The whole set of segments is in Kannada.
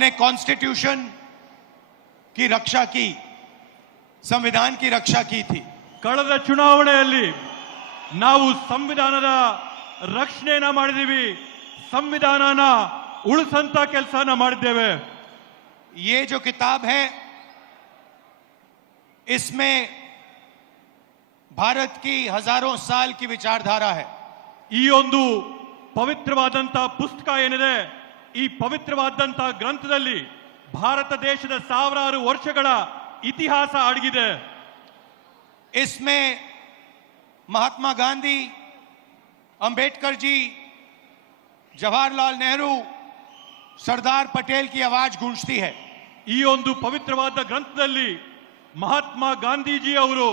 हमने कॉन्स्टिट्यूशन की रक्षा की, संविधान की रक्षा की थी। ಕಳೆದ ಚುನಾವಣೆಯಲ್ಲಿ ನಾವು ಸಂವಿಧಾನದ ರಕ್ಷಣೆಯನ್ನ ಮಾಡಿದೀವಿ, ಸಂವಿಧಾನನ ಉಳಿಸಂತ ಕೆಲಸನ ಮಾಡಿದ್ದೇವೆ। ये जो किताब है इसमें भारत की हजारों साल की विचारधारा है। ಈ ಒಂದು ಪವಿತ್ರವಾದಂತ ಪುಸ್ತಕ ಏನಿದೆ, ಈ ಪವಿತ್ರವಾದಂತ ಗ್ರಂಥದಲ್ಲಿ ಭಾರತ ದೇಶದ ಸಾವಿರಾರು ವರ್ಷಗಳ ಇತಿಹಾಸ ಅಡಗಿದೆ। इसमें महात्मा गांधी, अंबेडकर जी, जवाहरलाल नेहरू, सरदार पटेल की आवाज गूंजती है। ಈ ಒಂದು ಪವಿತ್ರವಾದ ಗ್ರಂಥದಲ್ಲಿ ಮಹಾತ್ಮ ಗಾಂಧೀಜಿ ಅವರು,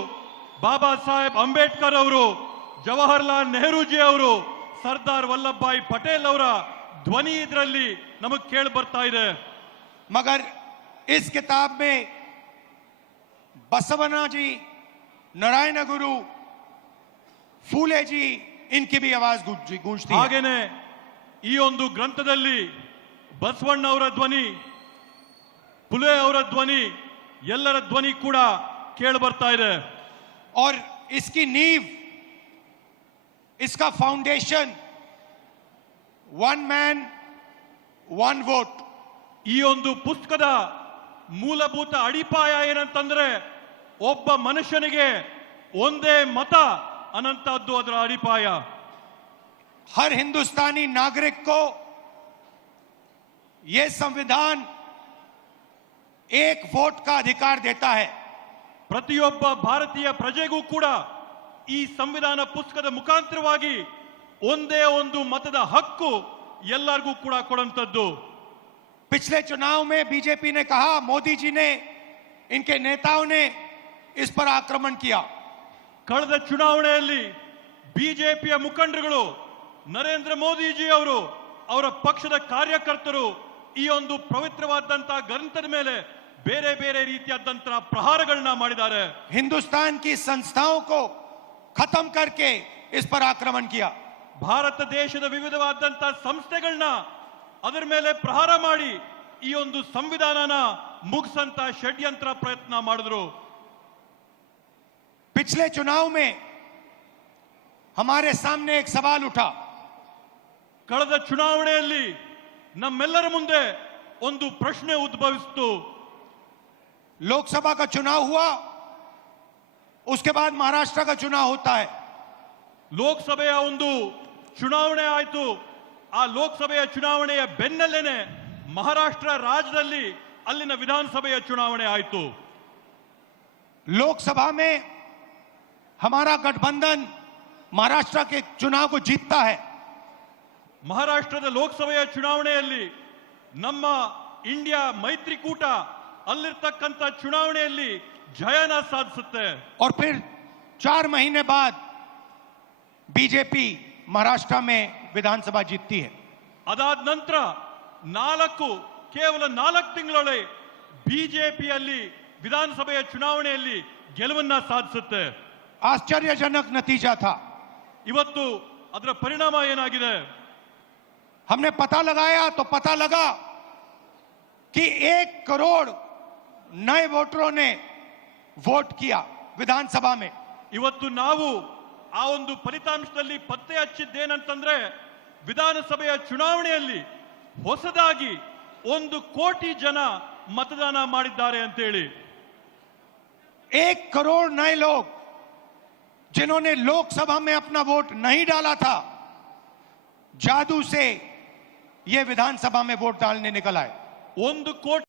ಬಾಬಾ ಸಾಹೇಬ್ ಅಂಬೇಡ್ಕರ್ ಅವರು, ಜವಾಹರ್ಲಾಲ್ ನೆಹರೂಜಿ ಅವರು, ಸರ್ದಾರ್ ವಲ್ಲಭಭಾಯಿ ಪಟೇಲ್ ಅವರ ಧ್ವನಿ ಇದರಲ್ಲಿ ನಮಗೆ ಕೇಳಿ ಬರ್ತಾ ಇದೆ। मगर इस किताब में बसवना जी, नारायण गुरु, फूले जी, इनकी भी आवाज गूंजती है। ಹಾಗೇನೆ ಈ ಒಂದು ಗ್ರಂಥದಲ್ಲಿ ಬಸವಣ್ಣ ಅವರ ಧ್ವನಿ, ಫುಲೆ ಅವರ ಧ್ವನಿ, ಎಲ್ಲರ ಧ್ವನಿ ಕೂಡ ಕೇಳಿ ಬರ್ತಾ ಇದೆ। और इसकी नींव, इसका foundation one man one vote. ಈ ಒಂದು ಪುಸ್ತಕದ ಮೂಲಭೂತ ಅಡಿಪಾಯ ಏನಂತಂದ್ರೆ ಒಬ್ಬ ಮನುಷ್ಯನಿಗೆ ಒಂದೇ ಮತ ಅನ್ನಂತದ್ದು ಅದರ ಅಡಿಪಾಯ। हर हिंदुस्तानी नागरिक को यह संविधान एक वोट का अधिकार देता है। ಪ್ರತಿಯೊಬ್ಬ ಭಾರತೀಯ ಪ್ರಜೆಗೂ ಕೂಡ ಈ ಸಂವಿಧಾನ ಪುಸ್ತಕದ ಮುಖಾಂತರವಾಗಿ ಒಂದೇ ಒಂದು ಮತದ ಹಕ್ಕು ಎಲ್ಲರಿಗೂ ಕೂಡ ಕೊಡುವಂತದ್ದು। पिछले चुनाव में बीजेपी ने कहा, मोदी जी ने, इनके नेताओं ने इस पर आक्रमण किया। ಕಳೆದ ಚುನಾವಣೆಯಲ್ಲಿ ಬಿಜೆಪಿಯ ಮುಖಂಡರುಗಳು, ನರೇಂದ್ರ ಮೋದಿಜಿ ಅವರು, ಅವರ ಪಕ್ಷದ ಕಾರ್ಯಕರ್ತರು ಈ ಒಂದು ಪವಿತ್ರವಾದಂತಹ ಗ್ರಂಥದ ಮೇಲೆ ಬೇರೆ ಬೇರೆ ರೀತಿಯಾದಂತಹ ಪ್ರಹಾರಗಳನ್ನ ಮಾಡಿದ್ದಾರೆ। हिंदुस्तान की संस्थाओं को खत्म करके इस पर आक्रमण किया। ಭಾರತ ದೇಶದ ವಿವಿಧವಾದಂತಹ ಸಂಸ್ಥೆಗಳನ್ನ ಅದರ ಮೇಲೆ ಪ್ರಹಾರ ಮಾಡಿ ಈ ಒಂದು ಸಂವಿಧಾನನ ಮುಗಿಸಂತ ಷಡ್ಯಂತ್ರ ಪ್ರಯತ್ನ ಮಾಡಿದ್ರು। पिछले चुनाव में हमारे सामने एक सवाल उठा। ಕಳೆದ ಚುನಾವಣೆಯಲ್ಲಿ ನಮ್ಮೆಲ್ಲರ ಮುಂದೆ ಒಂದು ಪ್ರಶ್ನೆ ಉದ್ಭವಿಸಿತು। लोकसभा का चुनाव हुआ, उसके बाद महाराष्ट्र का चुनाव होता है। ಲೋಕಸಭೆಯ ಒಂದು ಚುನಾವಣೆ ಆಯಿತು, ಆ ಲೋಕಸಭೆಯ ಚುನಾವಣೆಯ ಬೆನ್ನಲ್ಲೇನೆ ಮಹಾರಾಷ್ಟ್ರ ರಾಜ್ಯದಲ್ಲಿ ಅಲ್ಲಿನ ವಿಧಾನಸಭೆಯ ಚುನಾವಣೆ ಆಯಿತು। लोकसभा में हमारा गठबंधन महाराष्ट्र के चुनाव को जीतता है। ಮಹಾರಾಷ್ಟ್ರದ ಲೋಕಸಭೆಯ ಚುನಾವಣೆಯಲ್ಲಿ ನಮ್ಮ ಇಂಡಿಯಾ ಮೈತ್ರಿಕೂಟ ಅಲ್ಲಿರ್ತಕ್ಕಂಥ ಚುನಾವಣೆಯಲ್ಲಿ ಜಯನ ಸಾಧಿಸುತ್ತೆ। और फिर 4 महीने बाद बीजेपी महाराष्ट्र में विधानसभा जीतती है। ಅದಾದ ನಂತರ ಕೇವಲ 4 ತಿಂಗಳೊಳಗೆ ಬಿಜೆಪಿಯಲ್ಲಿ ವಿಧಾನಸಭೆಯ ಚುನಾವಣೆಯಲ್ಲಿ ಗೆಲುವನ್ನ ಸಾಧಿಸುತ್ತೆ। आश्चर्यजनक नतीजा था। ಇವತ್ತು ಅದರ ಪರಿಣಾಮ ಏನಾಗಿದೆ? हमने पता लगाया तो पता लगा कि 1 करोड़ नए वोटरों ने वोट किया विधानसभा में। ಇವತ್ತು ನಾವು ಆ ಒಂದು ಫಲಿತಾಂಶದಲ್ಲಿ ಪತ್ತೆ ಹಚ್ಚಿದ್ದೇನಂತಂದ್ರೆ ವಿಧಾನಸಭೆಯ ಚುನಾವಣೆಯಲ್ಲಿ ಹೊಸದಾಗಿ 1 ಕೋಟಿ ಜನ मतदान ಮಾಡಿದ್ದಾರೆ ಅಂತ ಹೇಳಿ। 1 करोड़ नए लोग जिन्होंने लोकसभा में अपना वोट नहीं डाला था, जादू से ये विधानसभा में वोट डालने निकल आए। 1 ಕೋಟಿ